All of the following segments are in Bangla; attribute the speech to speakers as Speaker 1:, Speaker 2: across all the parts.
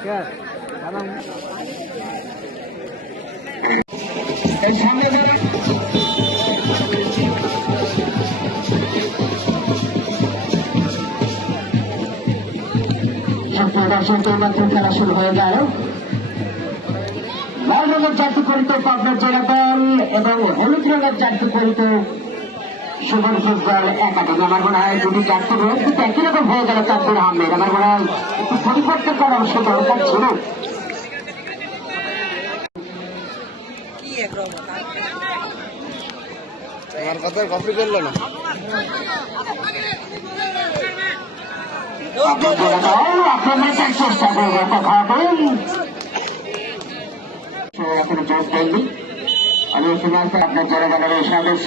Speaker 1: খেলা লাল রঙের জার্সি পরিত পাবনার জেলা দল এবং হলুদ রঙের জার্সি পরিত সুবল ফুটবল একাডেমি আমার মনে হয় দুটি জার্সি রয়েছে কিন্তু একই রকম হয়ে গেল তাব্বির আহমেদ আমার মনে হয় একটু পরিবর্তন করার অবশ্য দরকার ছিল।
Speaker 2: আমার কথা কপি করল না।
Speaker 1: আপনার আমি দলের সদস্য।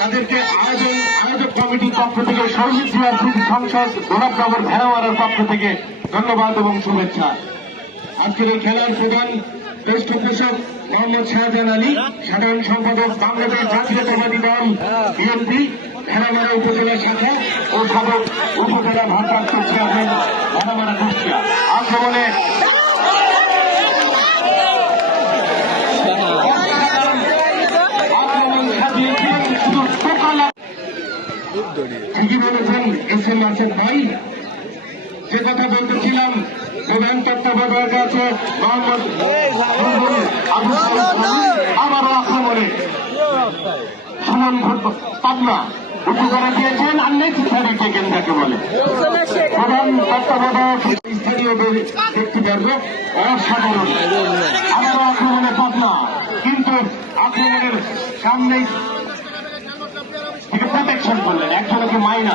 Speaker 2: তাদেরকে আয়োজন, আয়োজক কমিটির পক্ষ থেকে শহীদ জিয়ার সংসদ, গোলাপনগর ভেড়াওয়ারের পক্ষ থেকে ধন্যবাদ এবং শুভেচ্ছা। আজকের এই খেলার প্রধান জ্যেষ্ঠ পৃষ্ঠপোষক মোহাম্মদ শাহজাহান আলী, সাধারণ সম্পাদক বাংলাদেশ জাতীয়তাবাদী দল, বিএনপি ভেড়ামারা উপজেলা শাখা ও সাবেক উপজেলা ভারপ্রাপ্ত চেয়ারম্যান ভেড়ামারা আক্রমণে আক্রমণ আসাদ ভাই। যে কথা বলতেছিলাম প্রধান সালাম খান, আবারও আক্রমণে। সুমন পাবনা দিয়েছেন যাকে বলে। প্রধান পারবে অসাধারণ। আবারও আক্রমণে পাবনা কিন্তু আক্রমণের সামনেই প্রোটেকশন করলেন একজনকে মাইনা।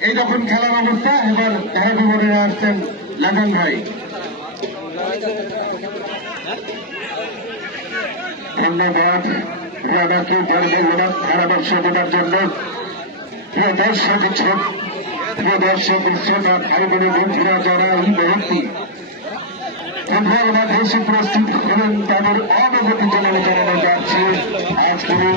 Speaker 2: এই যখন খেলার অবস্থা, এবার ধারা বিবরণে আসছেন লাগান ভাই। ধন্যবাদ। জন্য? প্রিয় দর্শক প্রিয় দর্শক ভাই বোনের বন্ধুরা যারা এই মুহূর্তে ফুটবল মাঠে এসে প্রস্তুত হলেন, তাদের অবগতি জানানো জানানো যাচ্ছে। আজকের এই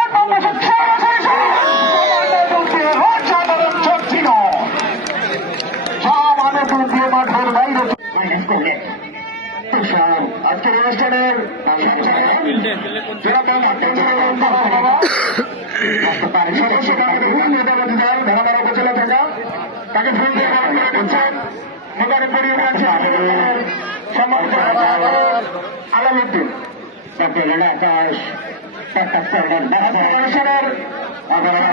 Speaker 2: আজকের অনুষ্ঠানের তাকে ফোন দিয়ে পড়িয়ে আছে সম্মানিত আলামুদ্দিন তাকে আকাশ অনুষ্ঠানের আবার